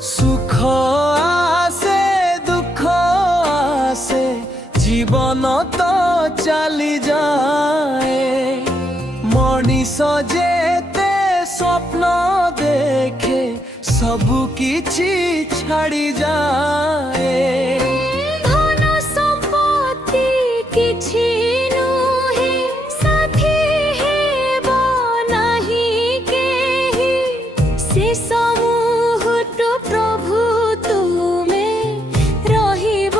সুখ আসে দুঃখ আসে জীবন তো চালি যায় মଣିষ যেতে স্বপ্ন দেখে সবু কিছু ছাড়ি যায় ধন সম্পত্তি କିଛି ନୁହେଁ ସାଥୀ ହେବ ନାହିଁ କେହି ଶେଷ ମୁହୂର୍ତ୍ତ ପ୍ରଭୁ ତୁମେ ରହିବ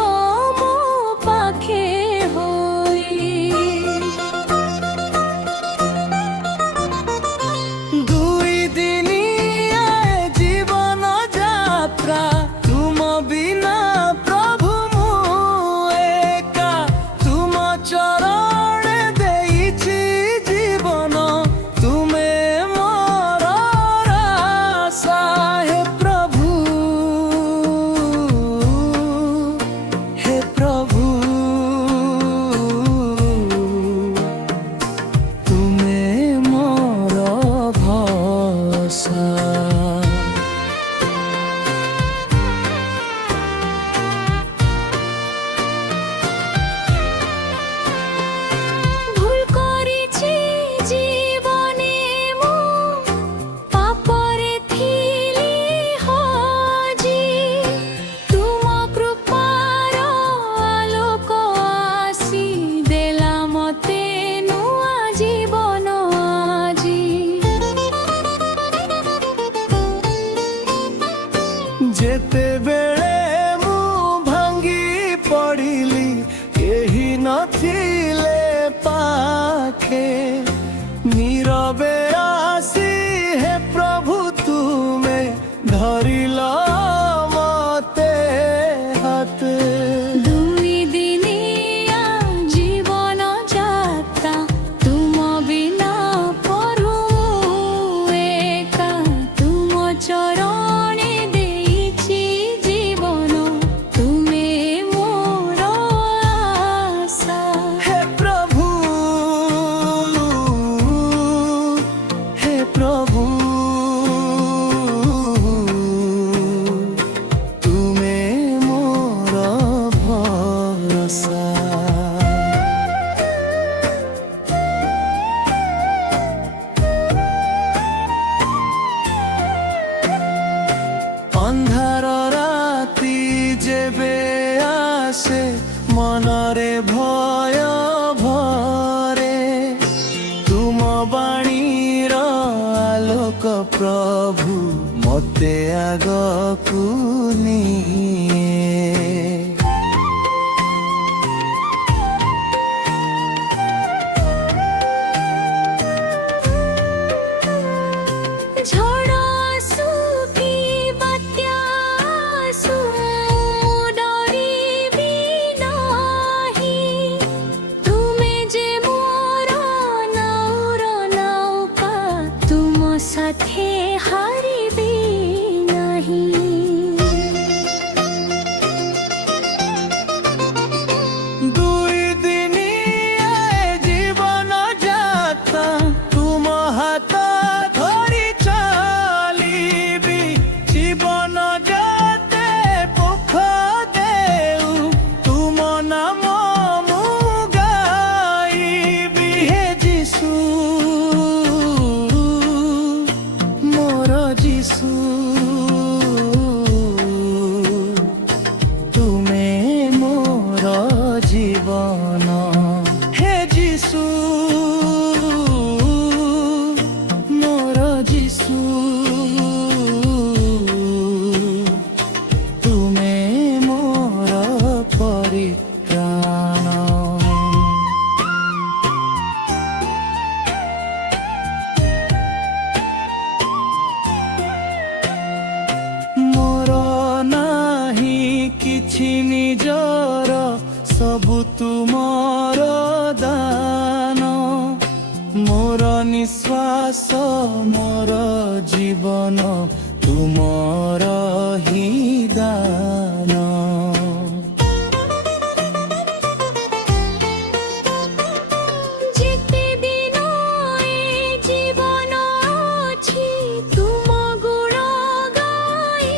ମୋ ପାଖେ ହୋଇ দুই দিনিয়া জীবন যাত্রা তুম বিনা প্রভু মু একা তুম চরণে দেইছি জীবন তুমে মোর আশা হে প্রভু তুমে মোর ভরসা ভুল করেছি জীবনে মু পাপরে থিলি হজি তুম কৃপার আলোক আসি দেলা মতে নূয়া জীবন আজি যেতেବେଳେ ମୁଁ ଭାଙ୍ଗି ପଡ଼ିଲି କେହି ନଥିଲେ ପାଖେ নীরবে আসি হে প্রভু তুমে ধরিল মতে হাতে দুই দিনিয়া জীবন যাত্রা তুম বিনা পরু একা তুম চরণে দেইছি জীবন তুমে মোর আশা হে প্রভু তুমে মোর ভরসা ଅନ୍ଧାର ରାତି ଯେବେ ଆସେ ମନରେ ଭୟ ଭରେ ତୁମ ବାଣୀର ଆଲୋକ ପ୍ରଭୁ ମୋତେ ଆଗକୁ ନିଏ ঝড় আসু কি বাତ୍যা আসু ডরিবি নাহি তুমে যে মোর নাউর নৌকা তুম সাথে হারিবি নাহি দুই দিনিয়া জীবন যাত্রা তুম হাত ধরি চালিবি জীবন যাতে পক্ষ দেউ তুম নাম মু গাইবি হে যিশু মোর যিশু তুমে মোর জীবন হে যিশু মোর যিশু তুমে মোর পরিত্রাণ মোর নাহি କିଛି ନିଜର ସବୁ ତୁମର ଦାନ ମୋର ନିଶ୍ୱାସ ମୋର ଜୀବନ ତୁମର ହିଁ ଦାନ যেতে দিন এ জীবন ଅଛି ତୁମ ଗୁଣ ଗାଇ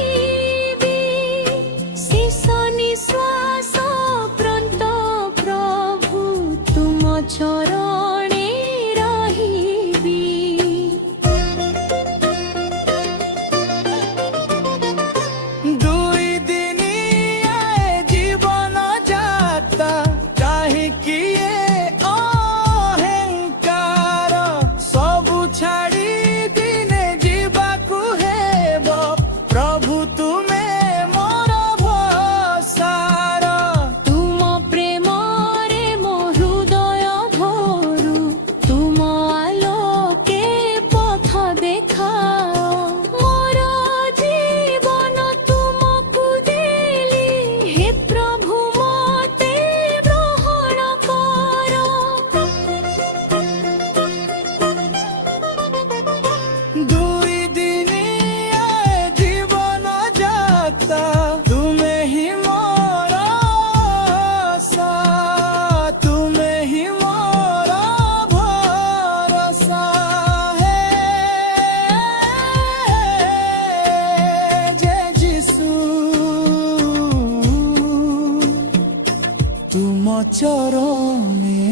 চরণে